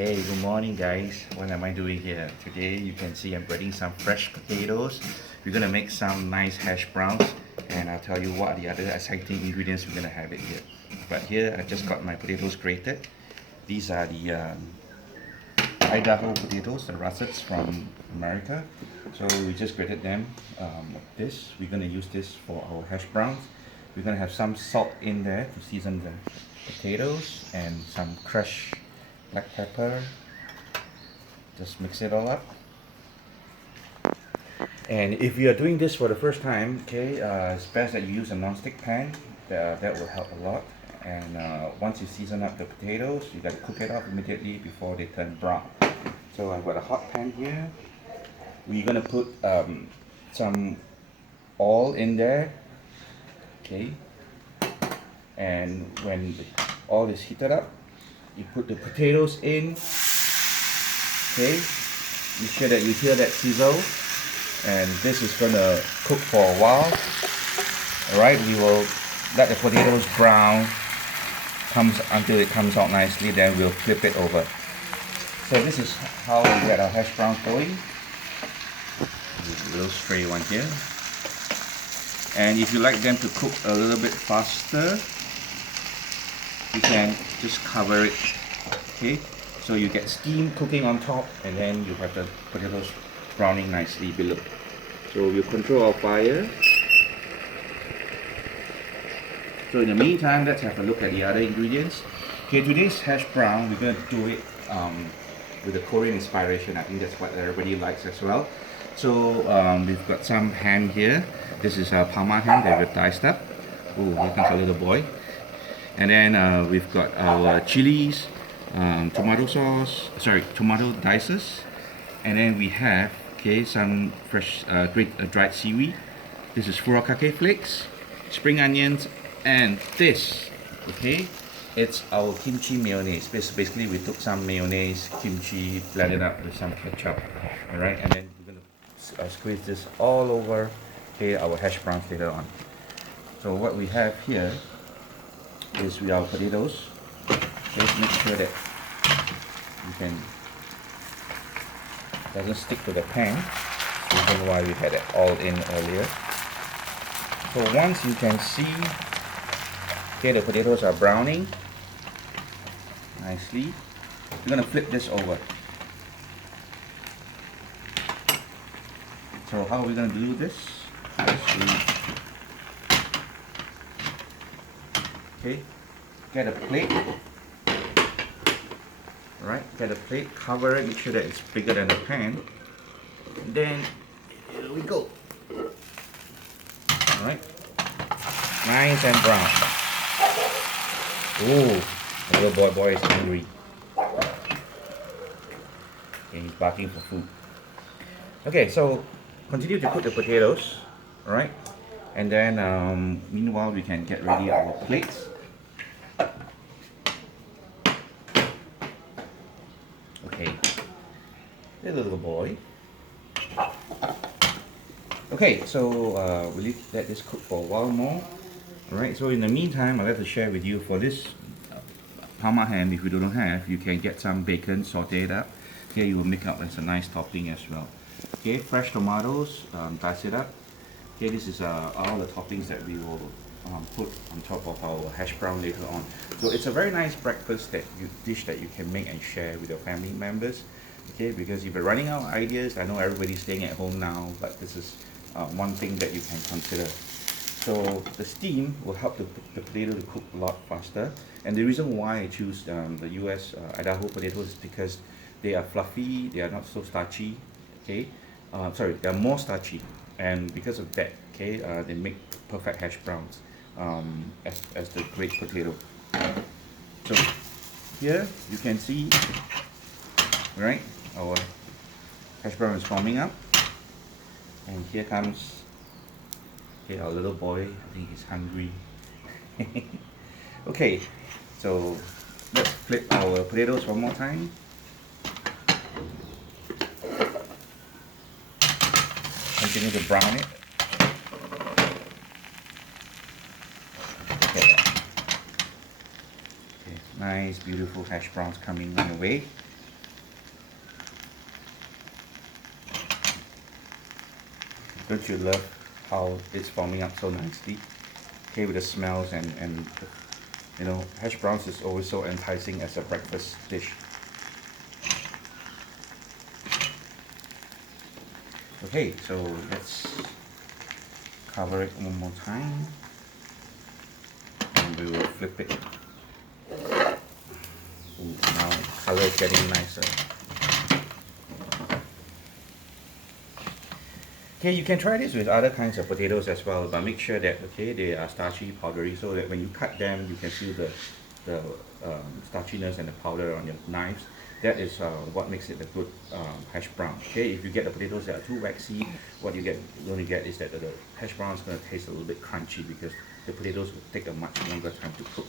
Hey, good morning guys. What am I doing here? Today you can see I'm breading some fresh potatoes. We're gonna make some nice hash browns and I'll tell you what are the other exciting ingredients we're gonna have it here. But here I just got my potatoes grated. These are the Idaho potatoes, the russets from America. So we just grated them like this. We're gonna use this for our hash browns. We're gonna have some salt in there to season the potatoes and some crushed black pepper. Just mix it all up. And if you are doing this for the first time, okay, it's best that you use a non-stick pan. That will help a lot. And once you season up the potatoes, you got to cook it off immediately before they turn brown. So I've got a hot pan here. We're gonna put some oil in there, okay. And when the oil is heated up, you put the potatoes in, okay. Make sure that you hear that sizzle, and this is gonna cook for a while. Alright, we will let the potatoes brown until it comes out nicely, then we'll flip it over. So this is how we get our hash browns going. A little stray one here. And if you like them to cook a little bit faster, you can just cover it, okay? So you get steam cooking on top, and then you have the potatoes browning nicely below. So we'll control our fire. So in the meantime, let's have a look at the other ingredients. Okay, today's hash brown, we're going to do it with the Korean inspiration. I think that's what everybody likes as well. So we've got some ham here. This is a Parma ham that we've diced up. Oh, here comes a little boy. And then we've got our chilies, tomato sauce, tomato dices. And then we have, okay, some fresh dried seaweed. This is Furakake flakes, spring onions, and this, okay, it's our kimchi mayonnaise. Basically, we took some mayonnaise, kimchi, blended up with some ketchup, alright, and then we're gonna squeeze this all over, okay, our hash browns later on. So what we have here is our potatoes. Just make sure that you can doesn't stick to the pan. Reason why we had it all in earlier. So once you can see, okay, the potatoes are browning nicely, we're gonna flip this over. So how are we gonna do this? Okay, get a plate. Alright, get a plate, cover it, make sure that it's bigger than the pan. And then, here we go. Alright, nice and brown. Ooh, the little boy is hungry. Okay, he's barking for food. Okay, so continue to cook the potatoes. Alright, and then meanwhile we can get ready our plates. Okay, the little boy. Okay, so we'll let this cook for a while more. Alright, so in the meantime, I'd like to share with you for this Parma ham, if you don't have, you can get some bacon, saute it up. Here you will make up as a nice topping as well. Okay, fresh tomatoes, dice it up. Okay, this is all the toppings that we will put on top of our hash brown later on. So it's a very nice breakfast dish that you can make and share with your family members. Okay, because if you're running out of ideas, I know everybody's staying at home now, but this is one thing that you can consider. So the steam will help the potato to cook a lot faster. And the reason why I choose the US Idaho potatoes is because they are fluffy, they are not so starchy. Okay, they are more starchy, and because of that, okay, they make perfect hash browns as the great potato. So here you can see, right, our hash brown is forming up, and here comes, okay, our little boy. I think he's hungry. Okay, so let's flip our potatoes one more time. Continue to brown it. Okay, nice, beautiful hash browns coming on the way. you love how it's forming up so nicely. Okay, with the smells and you know, hash browns is always so enticing as a breakfast dish. Okay, so let's cover it one more time and we will flip it. Ooh, now color is getting nicer. Okay, you can try this with other kinds of potatoes as well, but make sure that okay they are starchy, powdery, so that when you cut them, you can feel the starchiness and the powder on your knives. That is what makes it a good hash brown. Okay, if you get the potatoes that are too waxy, what you're going to get is that the hash brown is going to taste a little bit crunchy because the potatoes will take a much longer time to cook.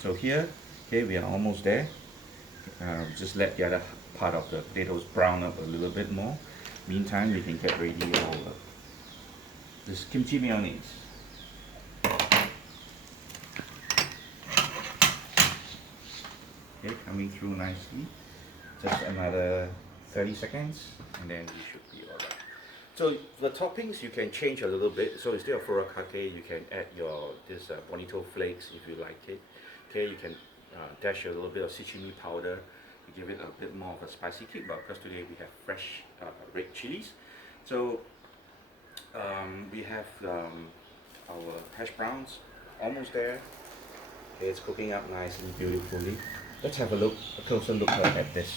So here, okay, we are almost there. Just let the other part of the potatoes brown up a little bit more. Meantime, we can get ready our this kimchi mayonnaise. Okay, coming through nicely. Just another 30 seconds and then we should be alright. So the toppings you can change a little bit. So instead of furakake, you can add your this bonito flakes if you like it. Okay, you can dash a little bit of sesame powder to give it a bit more of a spicy kick, but because today we have fresh red chilies. So we have our hash browns almost there. Okay, it's cooking up nice and beautifully. Let's have a closer look at this.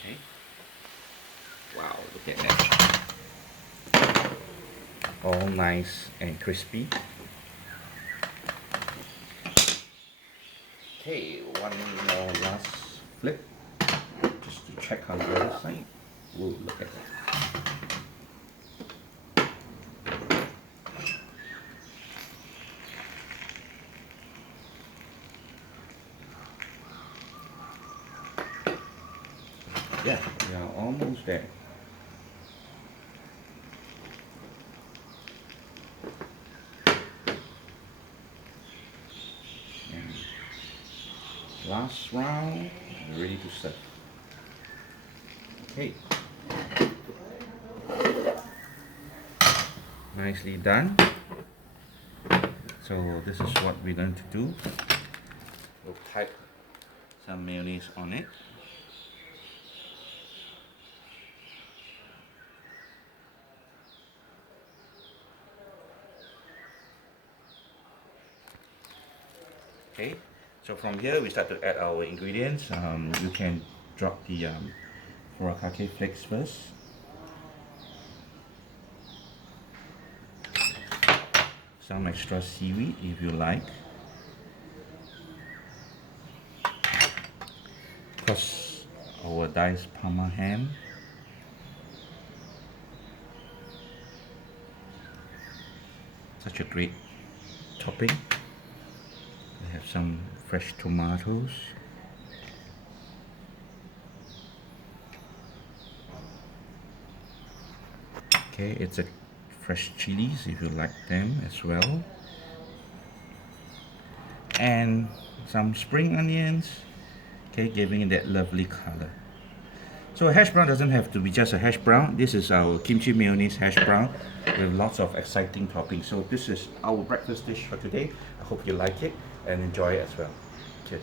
Okay. Wow, look at that. All nice and crispy. Okay, one more last flip. Just to check on the other side. Whoa, look at that. Yeah, we are almost there. And last round, we're ready to serve. Okay. Nicely done. So this is what we're going to do. We'll type some mayonnaise on it. Okay, so from here we start to add our ingredients. You can drop the Furakake flakes first. Some extra seaweed if you like. Of course, our diced Parma ham. Such a great topping. We have some fresh tomatoes. Okay, it's a fresh chilies if you like them as well. And some spring onions. Okay, giving it that lovely color. So a hash brown doesn't have to be just a hash brown. This is our kimchi mayonnaise hash brown with lots of exciting toppings. So this is our breakfast dish for today. I hope you like it and enjoy it as well. Cheers.